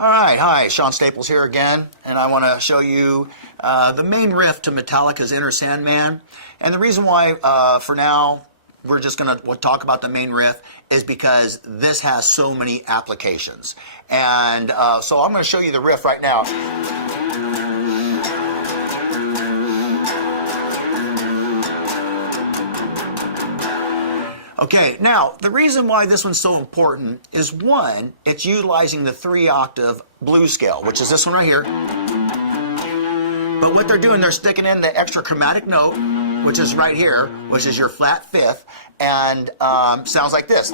All right, hi, Shawn Staples here again, and I want to show you the main riff to Metallica's Enter Sandman. And the reason why, for now, we're just going to talk about the main riff is because this has so many applications. And so I'm going to show you the riff right now. Okay, now, the reason why this one's so important is, one, it's utilizing the 3-octave blues scale, which is this one right here. But what they're doing, they're sticking in the extra chromatic note, which is right here, which is your flat fifth, and sounds like this.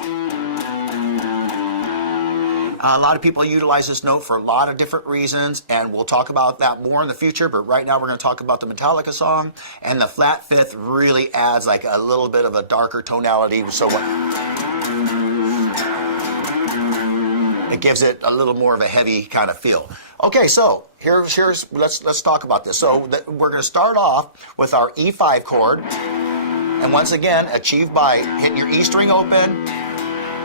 A lot of people utilize this note for a lot of different reasons, and we'll talk about that more in the future, but right now we're going to talk about the Metallica song, and the flat fifth really adds like a little bit of a darker tonality, so it gives it a little more of a heavy kind of feel. Okay, so let's talk about this. So we're going to start off with our E5 chord, and once again, achieved by hitting your E string open,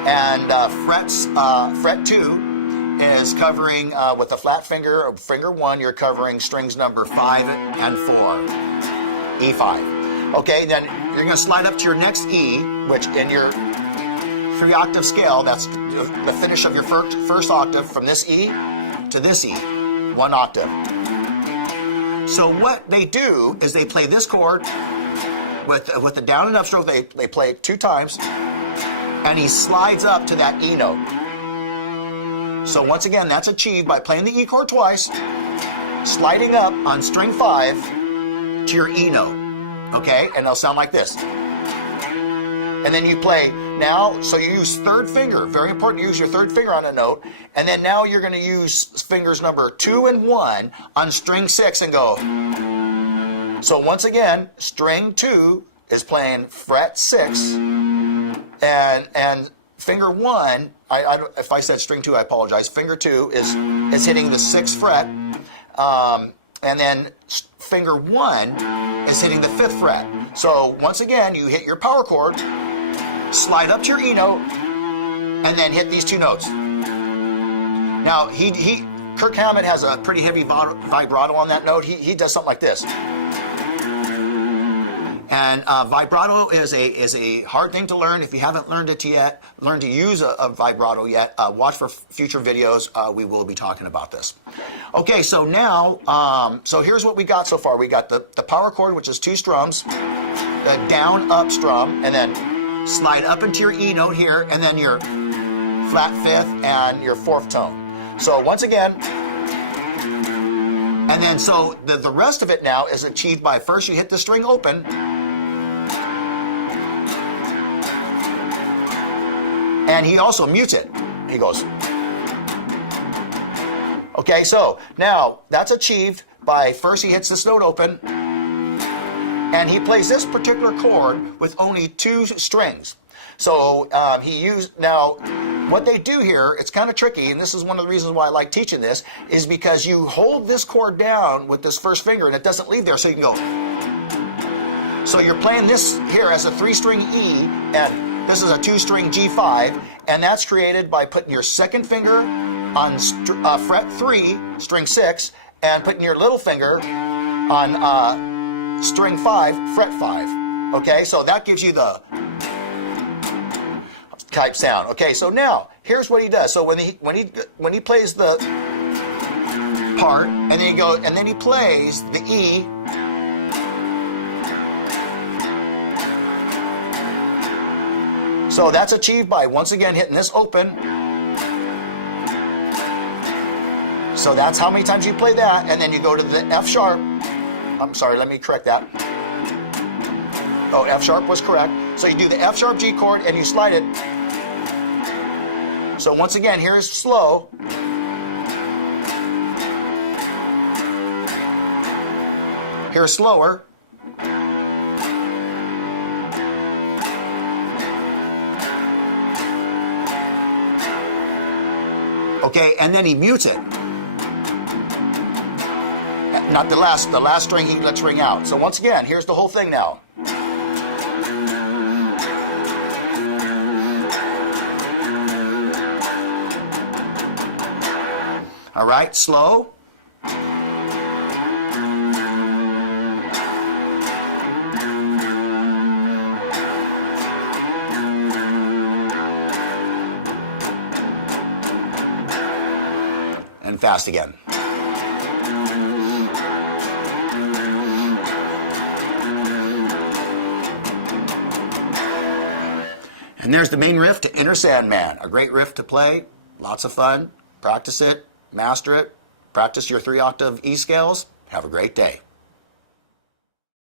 and fret 2 is covering with a flat finger, finger 1, you're covering strings number 5 and 4, E5. Okay, then you're going to slide up to your next E, which in your 3-octave scale, that's the finish of your first octave from this E to this E, 1 octave. So what they do is they play this chord with the down and up stroke, they play it 2 times, and he slides up to that E note. So once again, that's achieved by playing the E chord twice, sliding up on string 5 to your E note, okay? And they'll sound like this. And then you play now, so you use third finger, very important to use your third finger on a note, and then now you're going to use fingers number 2 and 1 on string 6 and go. So once again, string 2 is playing fret 6, and finger 1, if I said string 2, I apologize. Finger 2 is hitting the 6th fret, and then finger 1 is hitting the 5th fret. So once again, you hit your power chord, slide up to your E note, and then hit these 2 notes. Now, Kirk Hammett has a pretty heavy vibrato on that note. He does something like this. And vibrato is a hard thing to learn. If you haven't learned it yet, learn to use a vibrato yet, watch for future videos. We will be talking about this. Okay, so now, so here's what we got so far. We got the power chord, which is 2 strums, the down, up strum, and then slide up into your E note here, and then your flat 5th and your 4th tone. So once again, and then so the rest of it now is achieved by first you hit the string open, and he also mutes it. He goes. Okay, so now that's achieved by first he hits this note open, and he plays this particular chord with only 2 strings. So now what they do here, it's kind of tricky, and this is one of the reasons why I like teaching this, is because you hold this chord down with this first finger and it doesn't leave there, so you can go. So you're playing this here as a 3-string E, and this is a 2-string G5, and that's created by putting your second finger on fret 3, string 6, and putting your little finger on string 5, fret 5. Okay, so that gives you the type sound. Okay, so now here's what he does. So when he plays the part, and then he plays the E. So that's achieved by once again hitting this open. So that's how many times you play that, and then you go to the F sharp. I'm sorry, let me correct that. Oh, F sharp was correct. So you do the F sharp G chord and you slide it. So once again, here's slow. Here's slower. Okay, and then he mutes it. Not the last string he lets ring out. So once again, here's the whole thing now. All right, slow. And fast again. And there's the main riff to Enter Sandman. A great riff to play, lots of fun. Practice it, master it, practice your 3-octave E scales. Have a great day.